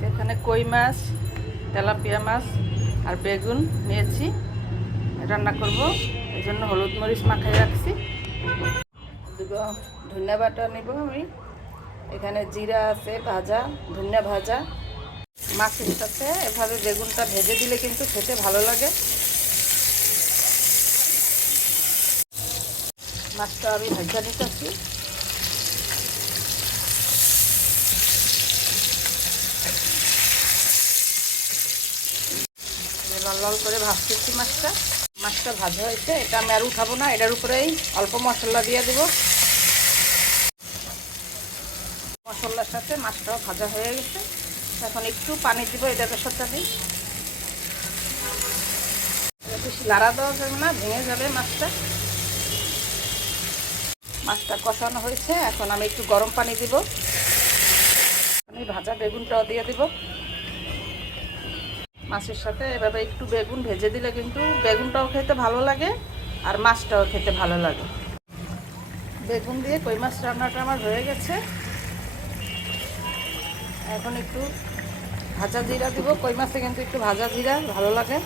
আজকে এখানে কই মাছ, তেলাপিয়া মাছ আর বেগুন নিয়েছি, রান্না করব। এই জন্য হলুদ মরিচ মাখাই রাখছি। দিব ধনিয়া বাটা নিব আমি। এখানে জিরা আছে ভাজা, ধনিয়া ভাজা। মাছের সাথে এভাবে বেগুনটা ভেজে দিলে কিন্তু খেতে ভালো লাগে। মাছটা আমি ভাজা নিতেছি। লাল লাল করে ভাজতেছি মাছটা। মাছটা ভাজা হয়েছে, এটা আমি আর উঠাবো না। এটার উপরেই অল্প মশলা দিয়ে দেব। মশলার সাথে মাছটাও ভাজা হয়ে গেছে। এখন একটু পানি দিব, এটাতে সাথে আমি বেশি লাড়া দেওয়া যাবে না, ভেঙে যাবে মাছটা। মাছটা কষানো হয়েছে, এখন আমি একটু গরম পানি দিব। আমি ভাজা বেগুনটাও দিয়ে দিব। মাছের সাথে এভাবে একটু বেগুন ভেজে দিলে কিন্তু বেগুনটাও খেতে ভালো লাগে আর মাছটাও খেতে ভালো লাগে। বেগুন দিয়ে কই মাছ রান্নাটা আমার হয়ে গেছে। এখন একটু ভাজা জিরা দিব। কই মাছে কিন্তু একটু ভাজা জিরা ভালো লাগে।